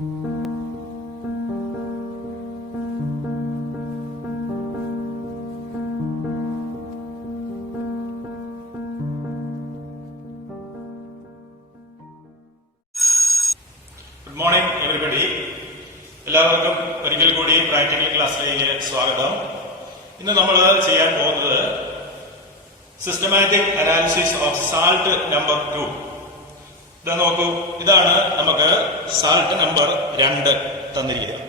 Good morning everybody. എല്ലാവർക്കും ഒരിക്കൽ കൂടി പ്രാക്ടിക്കൽ ക്ലാസ്സിലേക്ക് സ്വാഗതം. ഇന്ന് നമ്മൾ ചെയ്യാൻ പോകുന്നത് systematic analysis of salt number 2. ഇത് നോക്കൂ, ഇതാണ് നമുക്ക് സാൾട്ട് നമ്പർ 2 തന്നിരിക്കുന്നത്.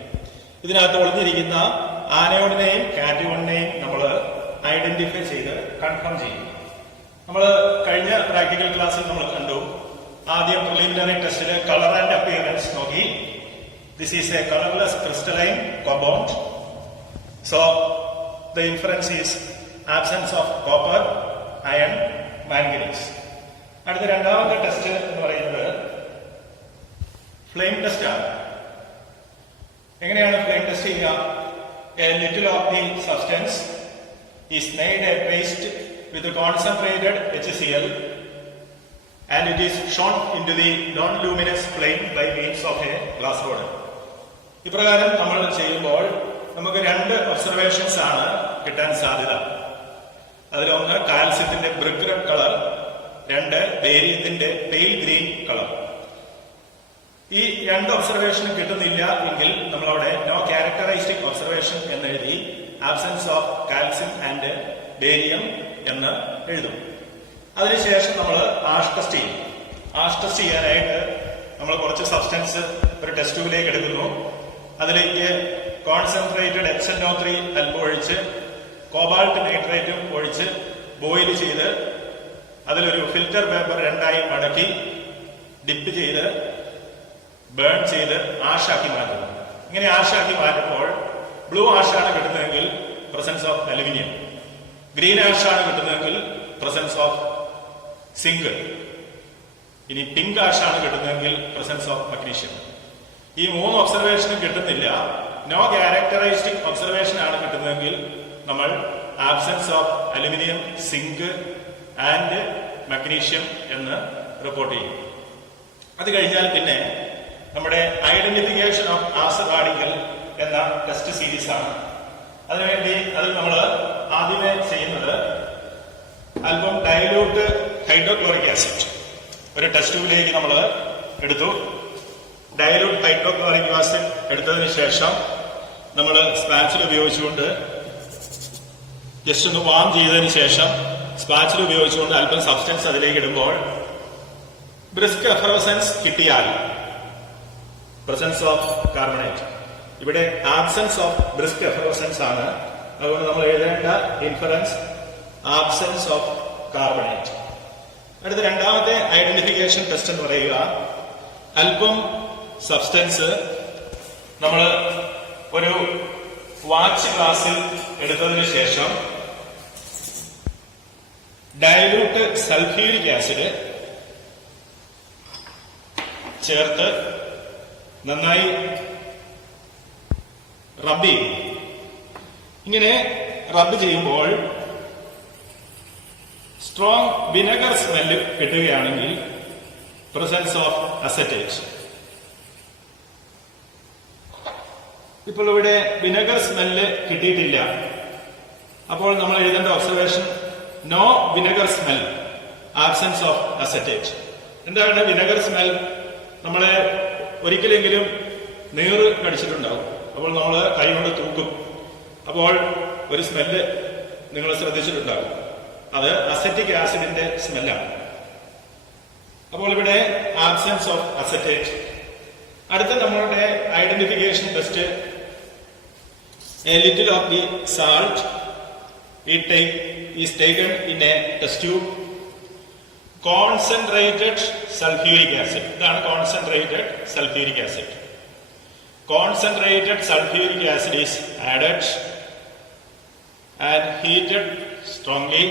ഇതിനകത്ത് ഒളിഞ്ഞിരിക്കുന്ന ആനയോണിനെയും കാറ്റയോണിനെയും നമ്മൾ ഐഡന്റിഫൈ ചെയ്ത് കൺഫേം ചെയ്യും. നമ്മൾ കഴിഞ്ഞ പ്രാക്ടിക്കൽ ക്ലാസ്സിൽ നമ്മൾ കണ്ടു, ആദ്യം പ്രിലിമിനറി ടെസ്റ്റില് കളർ ആൻഡ് അപ്പിയറൻസ് നോക്കി. This is A colourless crystalline compound. So the inference is absence of copper, iron, manganese. അടുത്ത രണ്ടാമത്തെ ടെസ്റ്റ് എന്ന് പറയുന്നത് ഫ്ലെയിം ടെസ്റ്റ് ആണ്. എങ്ങനെയാണ് ഫ്ലെയിം ടെസ്റ്റ് ചെയ്യുക? A little of the substance is made A paste with concentrated HCl and it is shone into the non-luminous flame by means of a glass rod. ഇപ്രകാരം നമ്മൾ ചെയ്യുമ്പോൾ നമുക്ക് രണ്ട് ഒബ്സർവേഷൻസ് ആണ് കിട്ടാൻ സാധ്യത. അതിലൊന്ന് കാൽസ്യത്തിന്റെ ബ്രിക്ക് റെഡ് കളർ, രണ്ട് ബേരിയത്തിന്റെ പെയിൽ ഗ്രീൻ കളർ. ഈ രണ്ട് ഒബ്സർവേഷനും കിട്ടുന്നില്ല എങ്കിൽ നമ്മളവിടെ നോ ക്യാരക്ടറൈസ്റ്റിക് ഒബ്സർവേഷൻ എന്നെഴുതി absence of calcium and barium എന്ന് എഴുതും. അതിനുശേഷം നമ്മൾ ആഷ് ടെസ്റ്റ് ചെയ്യും. ആഷ് ടെസ്റ്റ് ചെയ്യാനായിട്ട് നമ്മൾ കുറച്ച് സബ്സ്റ്റൻസ് ഒരു ടെസ്റ്റ് ട്യൂബിലേക്ക് എടുക്കുന്നു. അതിലേക്ക് കോൺസെൻട്രേറ്റഡ് HNO3 അല്പം ഒഴിച്ച് കോബാൾട്ട് നൈട്രേറ്റും ഒഴിച്ച് ബോയിൽ ചെയ്ത് അതിലൊരു ഫിൽറ്റർ പേപ്പർ രണ്ടായി മടക്കി ഡിപ്പ് ചെയ്ത് ബേൺ ചെയ്ത് ആഷാക്കി മാറ്റുന്നു. ഇങ്ങനെ ആഷാക്കി മാറ്റുമ്പോൾ ബ്ലൂ ആഷാണ് കിട്ടുന്നതെങ്കിൽ പ്രസൻസ് ഓഫ് അലുമിനിയം, ഗ്രീൻ ആഷാണ് കിട്ടുന്നതെങ്കിൽ പ്രസൻസ് ഓഫ് സിങ്ക്, ഇനി പിങ്ക് ആഷാണ് കിട്ടുന്നതെങ്കിൽ പ്രസൻസ് ഓഫ് മഗ്നീഷ്യം. ഈ മൂന്ന് ഒബ്സർവേഷനും കിട്ടുന്നില്ല, നോ ക്യാരക്ടറൈസ്റ്റിക് ഒബ്സർവേഷൻ ആണ് കിട്ടുന്നതെങ്കിൽ നമ്മൾ absence of aluminium, zinc and magnesium എന്ന് റിപ്പോർട്ട് ചെയ്യും. അത് കഴിഞ്ഞാൽ പിന്നെ നമ്മുടെ ഐഡന്റിഫിക്കേഷൻ ഓഫ് ആസിഡ് റാഡിക്കൽ എന്ന ടെസ്റ്റ് സീരീസ് ആണ്. അതിനുവേണ്ടി അതിൽ നമ്മൾ ആദ്യമേ ചെയ്യുന്നത് അല്പം ഡൈലൂട്ട് ഹൈഡ്രോക്ലോറിക് ആസിഡ് ഒരു ടെസ്റ്റ് ട്യൂബിലേക്ക് നമ്മൾ എടുത്തു. ഡൈലൂട്ട് ഹൈഡ്രോക്ലോറിക് ആസിഡ് എടുത്തതിന് ശേഷം നമ്മൾ സ്പാച്ചുല ഉപയോഗിച്ചുകൊണ്ട് ജസ്റ്റ് ഒന്ന് വാം ചെയ്തതിന് ശേഷം സ്പാച്ചുല ഉപയോഗിച്ചുകൊണ്ട് അല്പം സബ്സ്റ്റൻസ് അതിലേക്ക് ഇടുമ്പോൾ ബ്രിസ്ക് എഫറോസൻസ് കിട്ടിയാൽ പ്രസൻസ് ഓഫ് കാർബണേറ്റ്. ഇവിടെ ആബ്സെൻസ് ഓഫ് ബ്രിസ്ക് എഫറോസൻസ് ആണ്. അതുകൊണ്ട് നമ്മൾ എഴുതേണ്ട ഇൻഫറൻസ് ആബ്സെൻസ് ഓഫ് കാർബണേറ്റ്. അടുത്ത രണ്ടാമത്തെ ഐഡന്റിഫിക്കേഷൻ ടെസ്റ്റ് എന്ന് പറയുക, അല്പം സബ്സ്റ്റൻസ് നമ്മൾ ഒരു വാച്ച് ഗ്ലാസിൽ എടുത്തതിന് ശേഷം ഡൈലൂട്ട് സൾഫ്യൂരിക് ആസിഡ് ചേർത്ത് നന്നായി റബ്ബ് ചെയ്യും. ഇങ്ങനെ റബ്ബ് ചെയ്യുമ്പോൾ സ്ട്രോങ് വിനെഗർ സ്മെല്ല് കിട്ടുകയാണെങ്കിൽ പ്രസൻസ് ഓഫ് അസറ്റേറ്റ്. ഇപ്പോൾ ഇവിടെ വിനെഗർ സ്മെല്ല് കിട്ടിയിട്ടില്ല. അപ്പോൾ നമ്മൾ എഴുതേണ്ട observation no vinegar smell, absence of acetate. എന്താണ് വിനെഗർ സ്മെൽ? നമ്മളെ ഒരിക്കലെങ്കിലും നീറ് കടിച്ചിട്ടുണ്ടാവും. അപ്പോൾ നമ്മൾ കൈ കൊണ്ട് തൂക്കും. അപ്പോൾ ഒരു സ്മെല്ല് നിങ്ങൾ ശ്രദ്ധിച്ചിട്ടുണ്ടാകും. അത് അസറ്റിക് ആസിഡിന്റെ സ്മെല്ലാണ്. അപ്പോൾ ഇവിടെ ആബ്സെൻസ് ഓഫ് അസറ്റേറ്റ്. അടുത്ത നമ്മളുടെ identification test, a little of the salt is taken in a test tube. Concentrated sulphuric acid, ഇതാണ് concentrated sulphuric acid. Concentrated sulfuric acid is added and heated strongly.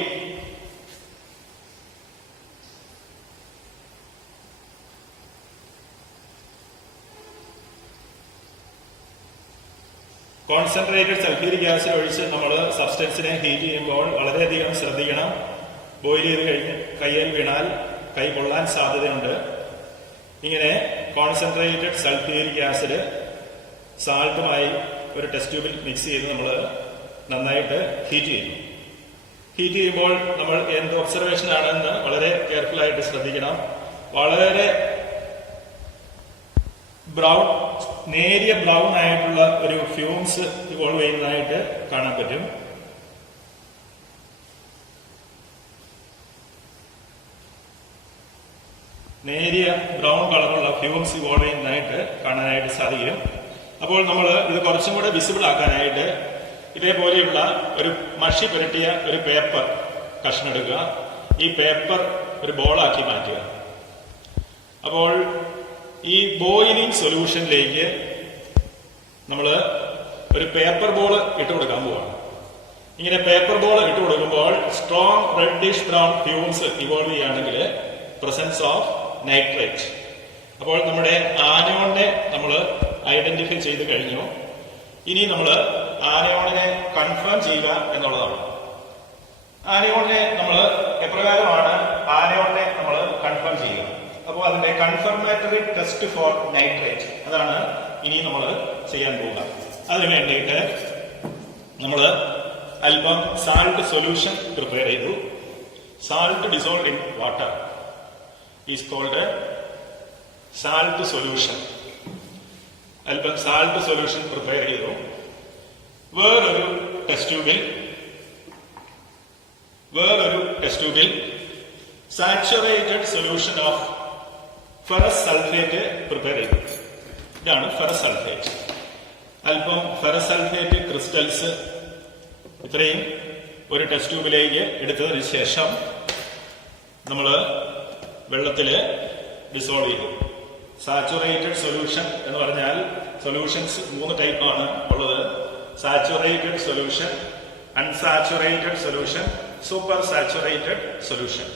Concentrated sulphuric acid ഒഴിച്ച് നമ്മൾ സബ്സ്റ്റൻസിനെ heat ചെയ്യുമ്പോൾ വളരെയധികം ശ്രദ്ധിക്കണം. Boil ചെയ്ത് കഴിഞ്ഞ് കയ്യിൽ വീണാൽ കൈ പൊള്ളാൻ സാധ്യതയുണ്ട്. ഇങ്ങനെ കോൺസെൻട്രേറ്റഡ് സൾഫ്യൂരിക് ആസിഡ് സാൾട്ടുമായി ഒരു ടെസ്റ്റ് ട്യൂബിൽ മിക്സ് ചെയ്ത് നമ്മൾ നന്നായിട്ട് ഹീറ്റ് ചെയ്യുന്നു. ഹീറ്റ് ചെയ്യുമ്പോൾ നമ്മൾ എന്ത് ഒബ്സർവേഷൻ ആണെന്ന് വളരെ കെയർഫുൾ ആയിട്ട് ശ്രദ്ധിക്കണം. വളരെ ബ്രൗൺ, നേരിയ ബ്രൗൺ ആയിട്ടുള്ള ഒരു ഫ്യൂംസ് ഇവോൾവ് ചെയ്യുന്നതായിട്ട് കാണാൻ പറ്റും. നേരിയ ബ്രൗൺ കളറുള്ള ഫ്യൂംസ് ഇവോൾവ് ചെയ്യുന്നതായിട്ട് കാണാനായിട്ട് സാധിക്കും. അപ്പോൾ നമ്മൾ ഇത് കുറച്ചും കൂടെ വിസിബിൾ ആക്കാനായിട്ട് ഇതേപോലെയുള്ള ഒരു മഷി പുരട്ടിയ ഒരു പേപ്പർ കഷ്ണം എടുക്കുക. ഈ പേപ്പർ ഒരു ബോളാക്കി മാറ്റുക. അപ്പോൾ ഈ ബോയിലിംഗ് സൊല്യൂഷനിലേക്ക് നമ്മൾ ഒരു പേപ്പർ ബോൾ ഇട്ട് കൊടുക്കാൻ പോവാണ്. ഇങ്ങനെ പേപ്പർ ബോൾ ഇട്ട് കൊടുക്കുമ്പോൾ strong reddish brown fumes evolve ചെയ്യുകയാണെങ്കിൽ പ്രസൻസ് ഓഫ് നൈട്രേറ്റ്. അപ്പോൾ നമ്മുടെ ആനയോണിനെ നമ്മൾ ഐഡന്റിഫൈ ചെയ്ത് കഴിഞ്ഞു. ഇനി നമ്മൾ ആനയോണിനെ കൺഫേം ചെയ്യുക എന്നുള്ളതാണ്. ആനയോണിനെ നമ്മൾ എപ്രകാരമാണ് ആനയോണിനെ നമ്മൾ കൺഫേം ചെയ്യുക? അപ്പോൾ അതിന്റെ കൺഫർമേറ്ററി ടെസ്റ്റ് ഫോർ നൈട്രേറ്റ്, അതാണ് ഇനി നമ്മൾ ചെയ്യാൻ പോവുക. അതിനു വേണ്ടിയിട്ട് നമ്മൾ അല്പം സാൾട്ട് സൊല്യൂഷൻ പ്രിപ്പയർ ചെയ്തു. Salt dissolve in water is called salt solution. അല്പം സാൾട്ട് സൊല്യൂഷൻ പ്രിപ്പയർ ചെയ്തു. വേറൊരു ടെസ്റ്റ് ട്യൂബിൽ saturated solution of ferrous sulphate prepare ചെയ്തു. ഇതാണ് ഫെറസ് സൾഫേറ്റ്. അല്പം ഫെറസ് സൾഫേറ്റ് ക്രിസ്റ്റൽസ് ഇത്രയും ഒരു ടെസ്റ്റ് ട്യൂബിലേക്ക് എടുത്തതിന് ശേഷം നമ്മൾ വെള്ളത്തിൽ ഡിസോൾവ് ചെയ്തു. സാച്ചുറേറ്റഡ് സൊല്യൂഷൻ എന്ന് പറഞ്ഞാൽ സൊല്യൂഷൻസ് 3 ടൈപ്പാണ് ഉള്ളത്. Saturated solution, unsaturated solution, super saturated solution.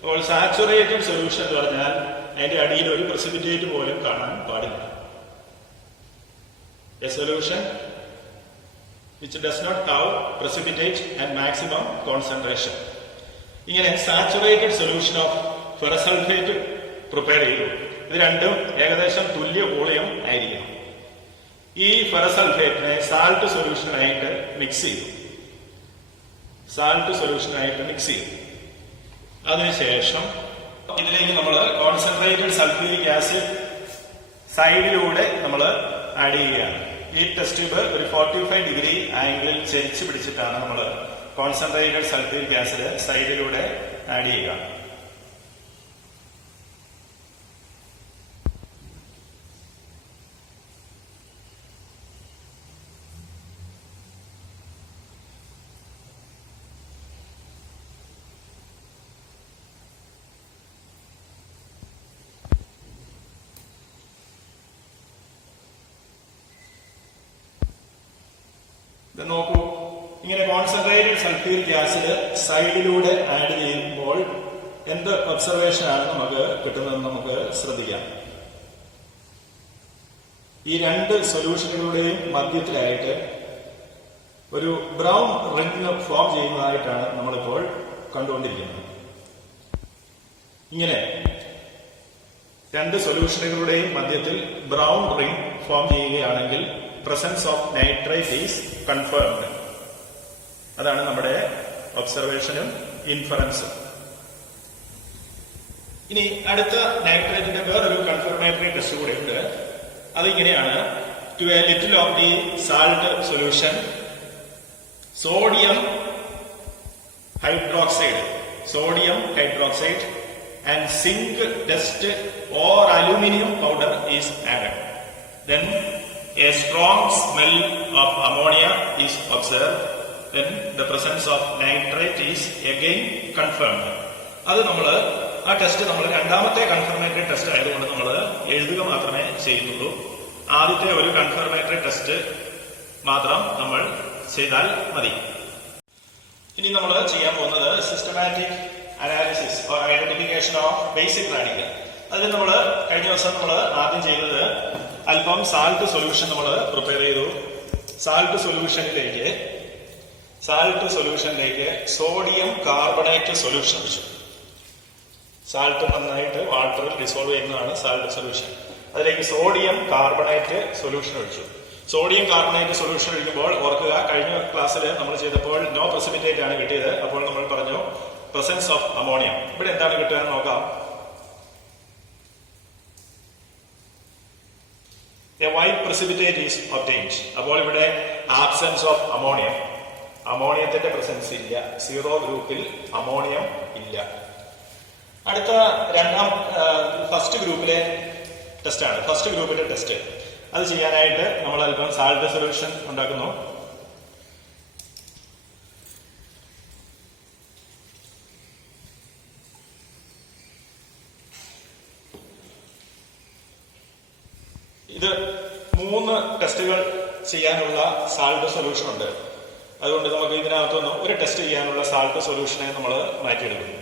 അപ്പോൾ സാച്ചുറേറ്റഡ് സൊല്യൂഷൻ എന്ന് പറഞ്ഞാൽ അതിന്റെ അടിയിൽ ഒരു പ്രസിപ്പിറ്റേറ്റ് പോലും കാണാൻ പാടില്ല. A solution which does not have precipitate and maximum concentration. ഇങ്ങനെ saturated solution of ferrous sulphate prepare ചെയ്തു. ഇത് രണ്ടും ഏകദേശം തുല്യ വോളിയം ആയിരിക്കും. ഈ ഫെറസ് സൾഫേറ്റിനെ സാൾട്ട് സൊല്യൂഷനായിട്ട് മിക്സ് ചെയ്തു. അതിനുശേഷം ഇതിലേക്ക് നമ്മൾ കോൺസെൻട്രേറ്റഡ് സൾഫ്യൂരിക് ആസിഡ് സൈഡിലൂടെ നമ്മൾ ആഡ് ചെയ്യുകയാണ്. ഈ ടെസ്റ്റ് ട്യൂബ് ഒരു 45 ഡിഗ്രി ആംഗിളിൽ ചെരിച്ച് പിടിച്ചിട്ടാണ് നമ്മൾ കോൺസെൻട്രേറ്റഡ് സൾഫ്യൂരിക് ആസിഡ് സൈഡിലൂടെ ആഡ് ചെയ്യുക. നോക്കൂ, ഇങ്ങനെ കോൺസെൻട്രേറ്റഡ് സൾഫ്യൂരിക് ആസിഡ് സൈഡിലൂടെ ആഡ് ചെയ്യുമ്പോൾ എന്ത് ഒബ്സർവേഷൻ ആണ് നമുക്ക് കിട്ടുന്നതെന്ന് നമുക്ക് ശ്രദ്ധിക്കാം. ഈ രണ്ട് സൊല്യൂഷനുകളുടെയും മധ്യത്തിലായിട്ട് ഒരു ബ്രൗൺ റിംഗ് ഫോം ചെയ്യുന്നതായിട്ടാണ് നമ്മളിപ്പോൾ കണ്ടുകൊണ്ടിരിക്കുന്നത്. ഇങ്ങനെ രണ്ട് സൊല്യൂഷനുകളുടെയും മധ്യത്തിൽ ബ്രൗൺ റിംഗ് ഫോം ചെയ്യുകയാണെങ്കിൽ presence of nitrate is confirmed. അതാണ് നമ്മുടെ ഒബ്സർവേഷനും ഇൻഫറൻസും. ഇനി അടുത്ത നൈട്രേറ്റിന്റെ വേറൊരു കൺഫർമേറ്ററി ടെസ്റ്റ് കൂടെ ഉണ്ട്. അതിങ്ങനെയാണ്: to a little of the salt solution sodium hydroxide and zinc dust or aluminium powder is added. Then a strong smell of ammonia is observed. Then the presence of nitrate is again confirmed. അത് നമ്മൾ ആ test നമ്മൾ രണ്ടാമത്തെ confirmatory test ആയതുകൊണ്ട് നമ്മൾ എഴുതുക മാത്രമേ ചെയ്യുന്നുള്ളൂ. ആദ്യത്തെ ഒരു കൺഫർമേറ്ററി ടെസ്റ്റ് മാത്രം നമ്മൾ ചെയ്താൽ മതി. ഇനി നമ്മൾ ചെയ്യാൻ പോകുന്നത് systematic analysis or identification of basic radical. അതിൽ നമ്മൾ കഴിഞ്ഞ ദിവസം നമ്മൾ ആദ്യം ചെയ്തത് അല്പം സാൾട്ട് സൊല്യൂഷൻ നമ്മൾ പ്രിപ്പയർ ചെയ്തു. സാൾട്ട് സൊല്യൂഷനിലേക്ക് സോഡിയം കാർബണേറ്റ് സൊല്യൂഷൻ ഒഴിച്ചു. സാൾട്ട് നന്നായിട്ട് വാട്ടറിൽ ഡിസോൾവ് ചെയ്യുന്നതാണ് സാൾട്ട് സൊല്യൂഷൻ. അതിലേക്ക് സോഡിയം കാർബണേറ്റ് സൊല്യൂഷൻ ഒഴിച്ചു. സോഡിയം കാർബണേറ്റ് സൊല്യൂഷൻ ഒഴിക്കുമ്പോൾ ഓർക്കുക, കഴിഞ്ഞ ക്ലാസ്സിൽ നമ്മൾ ചെയ്തപ്പോൾ നോ പ്രസിപ്പിറ്റേറ്റ് ആണ് കിട്ടിയത്. അപ്പോൾ നമ്മൾ പറഞ്ഞു പ്രസൻസ് ഓഫ് അമോണിയം. ഇവിടെ എന്താണ് കിട്ടുക എന്ന് നോക്കാം. A white precipitate is obtained. അപ്പോൾ ഇവിടെ ആബ്സെൻസ് ഓഫ് അമോണിയം, അമോണിയത്തിന്റെ പ്രസൻസ് ഇല്ല. 0 ഗ്രൂപ്പിൽ അമോണിയം ഇല്ല. അടുത്ത ഫസ്റ്റ് ഗ്രൂപ്പിലെ ടെസ്റ്റ് ആണ്. ഫസ്റ്റ് ഗ്രൂപ്പിലെ ടെസ്റ്റ് അത് ചെയ്യാനായിട്ട് നമ്മൾ അല്പം സാൾട്ട് സൊല്യൂഷൻ ഉണ്ടാക്കുന്നു. ഇത് 3 ടെസ്റ്റുകൾ ചെയ്യാനുള്ള സാൾട്ട് സൊല്യൂഷൻ ഉണ്ട്. അതുകൊണ്ട് നമുക്ക് ഇതിനകത്തുനിന്ന് ഒരു ടെസ്റ്റ് ചെയ്യാനുള്ള സാൾട്ട് സൊല്യൂഷനെ നമ്മൾ മാറ്റിയെടുക്കുന്നു.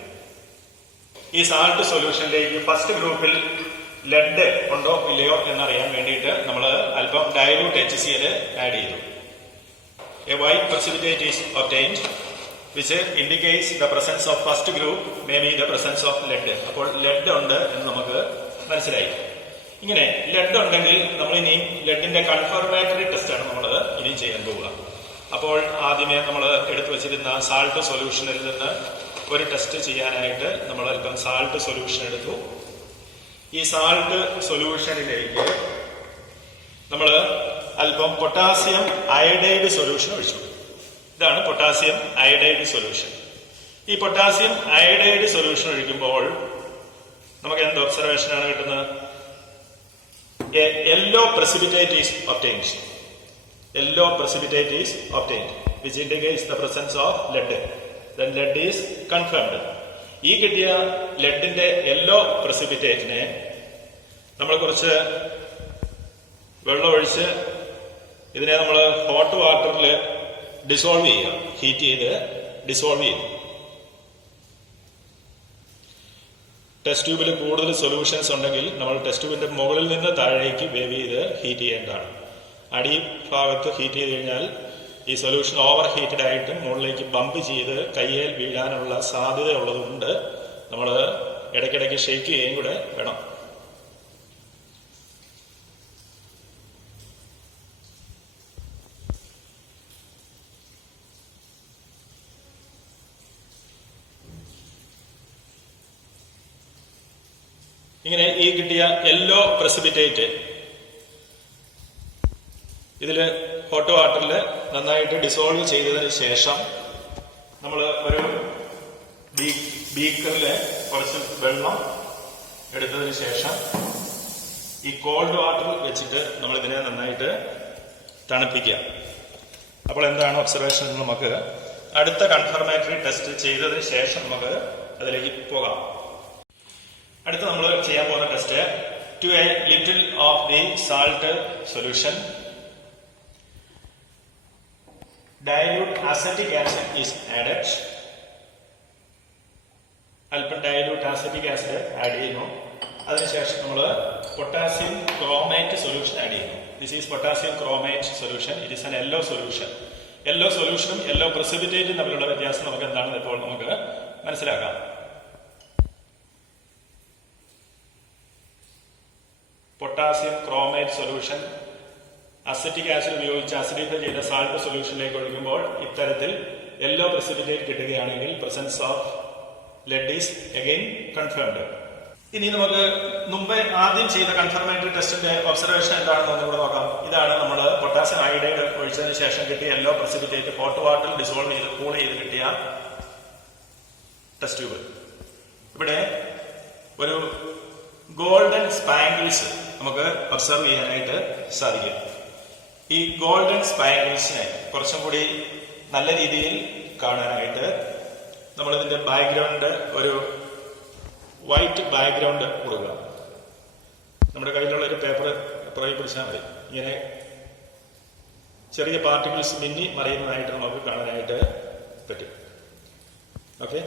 ഈ സാൾട്ട് സൊല്യൂഷനിലേക്ക് ഫസ്റ്റ് ഗ്രൂപ്പിൽ ലെഡ് ഉണ്ടോ ഇല്ലയോ എന്നറിയാൻ വേണ്ടിയിട്ട് നമ്മൾ അല്പം ഡയലൂട്ട് HCl ആഡ് ചെയ്തു. A white precipitate is obtained which indicates the presence of first group may be the presence of lead. അപ്പോൾ ലെഡ് ഉണ്ട് എന്ന് നമുക്ക് മനസ്സിലായി. ഇങ്ങനെ ലെഡ് ഉണ്ടെങ്കിൽ നമ്മൾ ഇനി ലെഡിന്റെ കൺഫർമേറ്ററി ടെസ്റ്റ് ആണ് നമ്മൾ ഇനി ചെയ്യാൻ പോവുക. അപ്പോൾ ആദ്യമേ നമ്മൾ എടുത്തു വെച്ചിരുന്ന സാൾട്ട് സൊല്യൂഷനിൽ നിന്ന് ഒരു ടെസ്റ്റ് ചെയ്യാനായിട്ട് നമ്മൾ അല്പം സാൾട്ട് സൊല്യൂഷൻ എടുത്തു. ഈ സാൾട്ട് സൊല്യൂഷനിലേക്ക് നമ്മൾ അല്പം പൊട്ടാസ്യം അയഡൈഡ് സൊല്യൂഷൻ ഒഴിച്ചു. ഇതാണ് പൊട്ടാസ്യം അയഡൈഡ് സൊല്യൂഷൻ. ഈ പൊട്ടാസ്യം അയഡൈഡ് സൊല്യൂഷൻ ഒഴിക്കുമ്പോൾ നമുക്ക് എന്ത് ഒബ്സർവേഷൻ ആണ് കിട്ടുന്നത്? A yellow precipitate is obtained. Yellow precipitate is obtained, which indicates the presence of lead. Then lead is confirmed. ഈ കിട്ടിയ ലെഡിന്റെ യെല്ലോ പ്രസിപ്പിറ്റേറ്റിനെ നമ്മൾ കുറച്ച് വെള്ളം ഒഴിച്ച് ഇതിനെ നമ്മൾ ഹോട്ട് വാട്ടറിൽ ഡിസോൾവ് ചെയ്യുക. ഹീറ്റ് ചെയ്ത് ഡിസോൾവ് ചെയ്യും. ടെസ്റ്റ് ട്യൂബിൽ കൂടുതൽ സൊല്യൂഷൻസ് ഉണ്ടെങ്കിൽ നമ്മൾ ടെസ്റ്റ് ട്യൂബിന്റെ മുകളിൽ നിന്ന് താഴേക്ക് വേവ് ചെയ്ത് ഹീറ്റ് ചെയ്യേണ്ടതാണ്. അടി ഭാഗത്ത് ഹീറ്റ് ചെയ്ത് കഴിഞ്ഞാൽ ഈ സൊല്യൂഷൻ ഓവർ ഹീറ്റഡ് ആയിട്ട് മുകളിലേക്ക് ബമ്പ് ചെയ്ത് കയ്യിൽ വീഴാനുള്ള സാധ്യത ഉള്ളതുകൊണ്ട് നമ്മൾ ഇടയ്ക്കിടയ്ക്ക് ഷെയ്ക്ക് ചെയ്യുകയും കൂടെ വേണം. ഇങ്ങനെ ഈ കിട്ടിയ യെല്ലോ പ്രസിപ്പിറ്റേറ്റ് ഇതിൽ ഹോട്ട് വാട്ടറിൽ നന്നായിട്ട് ഡിസോൾവ് ചെയ്തതിന് ശേഷം നമ്മൾ ഒരു ബീക്കറിൽ കുറച്ച് വെള്ളം എടുത്തതിന് ശേഷം ഈ കോൾഡ് വാട്ടർ വെച്ചിട്ട് നമ്മൾ ഇതിനെ നന്നായിട്ട് തണുപ്പിക്കുക. അപ്പോൾ എന്താണ് ഒബ്സർവേഷൻ? നമുക്ക് അടുത്ത കൺഫർമേറ്ററി ടെസ്റ്റ് ചെയ്തതിന് ശേഷം നമുക്ക് അതിലേക്ക് പോകാം. അടുത്ത നമ്മൾ ചെയ്യാൻ പോകുന്ന test, to a little of the salt solution dilute acetic acid is added. അല്പം ഡയലൂട്ട് അസറ്റിക് ആസിഡ് ആഡ് ചെയ്യുന്നു. അതിനുശേഷം നമ്മൾ പൊട്ടാസ്യം ക്രോമേറ്റ് സൊല്യൂഷൻ ആഡ് ചെയ്യുന്നു. This is potassium chromate solution. It is an yellow solution. Yellow സൊല്യൂഷനും yellow പ്രസിപ്പിറ്റേറ്റും തമ്മിലുള്ള വ്യത്യാസം നമുക്ക് എന്താണെന്ന് ഇപ്പോൾ നമുക്ക് മനസ്സിലാക്കാം. Potassium chromate solution acetic acid ഉപയോഗിച്ച് അസിഡിഫൈ ചെയ്ത സാൾട്ട് സൊല്യൂഷനിലേക്ക് ഒഴിക്കുമ്പോൾ ഇത്തരത്തിൽ യെല്ലോ പ്രസിപ്പിറ്റേറ്റ് കിട്ടുകയാണെങ്കിൽ presence of lead is again confirmed. ഇനി നമുക്ക് മുമ്പേ ആദ്യം ചെയ്ത കൺഫർമേറ്ററി ടെസ്റ്റിന്റെ ഒബ്സർവേഷൻ എന്താണെന്ന് ഒന്നുകൂടെ നോക്കാം. ഇതാണ് നമ്മൾ പൊട്ടാസ്യം അയോഡൈഡ് ഒഴിച്ചതിന് ശേഷം കിട്ടിയ യെല്ലോ പ്രസിപ്പിറ്റേറ്റ് ഹോട്ട് വാട്ടറിൽ ഡിസോൾവ് ചെയ്ത് കൂൾ ചെയ്ത് കിട്ടിയ ടെസ്റ്റ് ട്യൂബ്. ഇവിടെ ഒരു ഗോൾഡൻ സ്പാങ്കിൾസ് നമുക്ക് ഒബ്സർവ് ചെയ്യാനായിട്ട് സാധിക്കും. ഈ ഗോൾഡൻ സ്പാങ്കിൾസിനെ കുറച്ചും കൂടി നല്ല രീതിയിൽ കാണാനായിട്ട് നമ്മളിതിന്റെ ബാക്ക്ഗ്രൗണ്ട് ഒരു വൈറ്റ് ബാക്ക്ഗ്രൗണ്ട് കൊടുക്കുക. നമ്മുടെ കയ്യിലുള്ള ഒരു പേപ്പർ പുറകെ പിടിച്ചാൽ മതി. ഇങ്ങനെ ചെറിയ പാർട്ടിക്കിൾസ് മിന്നി മറിയുന്നതായിട്ട് നമുക്ക് കാണാനായിട്ട് പറ്റും. ഓക്കെ,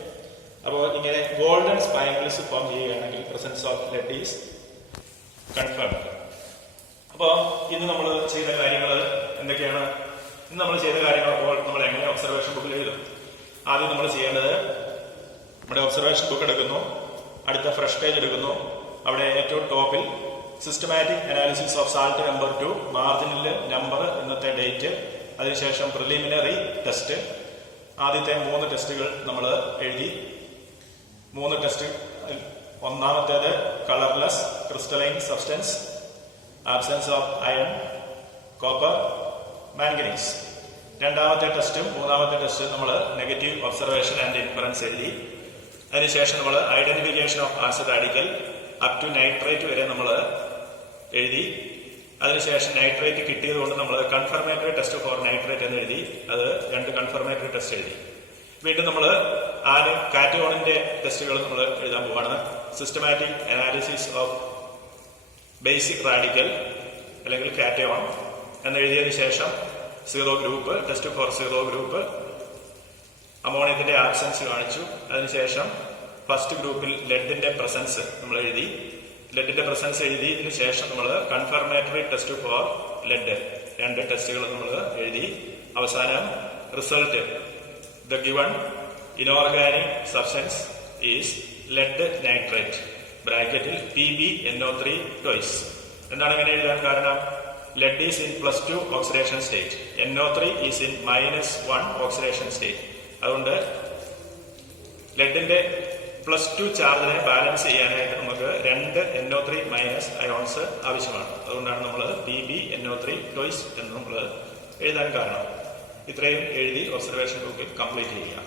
അപ്പോൾ ഇങ്ങനെ ഗോൾഡൻ സ്പാങ്കിൾസ് ഫോം ചെയ്യുകയാണെങ്കിൽ presence of lead is confirmed. അപ്പോൾ ഇന്ന് നമ്മൾ ചെയ്ത കാര്യങ്ങൾ എന്തൊക്കെയാണ്? ഇന്ന് നമ്മൾ ചെയ്ത കാര്യങ്ങൾ അപ്പോൾ നമ്മൾ എങ്ങനെ ഒബ്സർവേഷൻ ബുക്കിൽ എഴുതും? ആദ്യം നമ്മൾ ചെയ്യേണ്ടത് നമ്മുടെ ഒബ്സർവേഷൻ ബുക്ക് എടുക്കുന്നു, അടുത്ത ഫ്രഷ് പേജ് എടുക്കുന്നു, അവിടെ ഏറ്റവും ടോപ്പിൽ systematic analysis of salt number 2, marginal number, ഇന്നത്തെ ഡേറ്റ്, അതിനുശേഷം പ്രിലിമിനറി ടെസ്റ്റ്. ആദ്യത്തെ 3 ടെസ്റ്റുകൾ നമ്മൾ എഴുതി. 3 ടെസ്റ്റ്. ഒന്നാമത്തേത് colourless crystalline substance, absence of iron, copper, manganese. രണ്ടാമത്തെ ടെസ്റ്റും 3ാമത്തെ ടെസ്റ്റും നമ്മൾ നെഗറ്റീവ് ഒബ്സർവേഷൻ ആൻഡ് ഇൻഫറൻസ് എഴുതി. അതിനുശേഷം നമ്മൾ identification of acid radical up to nitrate വരെ നമ്മൾ എഴുതി. അതിനുശേഷം നൈട്രേറ്റ് കിട്ടിയത് കൊണ്ട് നമ്മൾ കൺഫർമേറ്ററി ടെസ്റ്റ് ഫോർ നൈട്രേറ്റ് എന്ന് എഴുതി. അത് 2 കൺഫർമേറ്ററി ടെസ്റ്റ് എഴുതി. വീണ്ടും നമ്മൾ കാറ്റയോണിന്റെ ടെസ്റ്റുകൾ നമ്മൾ എഴുതാൻ പോവാണ്. Systematic analysis of basic radical അല്ലെങ്കിൽ കാറ്റയോൺ എന്ന് എഴുതിയതിനു ശേഷം 0 ഗ്രൂപ്പ്, ടെസ്റ്റ് ഫോർ 0 ഗ്രൂപ്പ്, അമോണിയത്തിന്റെ ആബ്സെൻസ് കാണിച്ചു. അതിനുശേഷം ഫസ്റ്റ് ഗ്രൂപ്പിൽ ലെഡിന്റെ പ്രസൻസ് നമ്മൾ എഴുതി. ലെഡിന്റെ പ്രസൻസ് എഴുതിയതിനു ശേഷം നമ്മൾ കൺഫർമേറ്ററി ടെസ്റ്റ് ഫോർ ലെഡ് 2 ടെസ്റ്റുകൾ നമ്മൾ എഴുതി. അവസാനം result, the given inorganic substance is lead nitrate ബ്രാക്കറ്റിൽ PbNO3 ട്വൈസ്. എന്താണ് ഇങ്ങനെ എഴുതാൻ കാരണം? Lead is in +2 oxidation state, NO3 is in -1 oxidation state. അതുകൊണ്ട് ലെഡിന്റെ +2 ചാർജിനെ ബാലൻസ് ചെയ്യാനായിട്ട് നമുക്ക് 2 NO3- അയോൺസ് ആവശ്യമാണ്. അതുകൊണ്ടാണ് നമ്മൾ PbNO3 ട്വൈസ് എന്ന് നമ്മൾ എഴുതാൻ കാരണം. ഇത്രയും എഴുതി ഒബ്സർവേഷൻ ബുക്കിൽ കംപ്ലീറ്റ് ചെയ്യുക.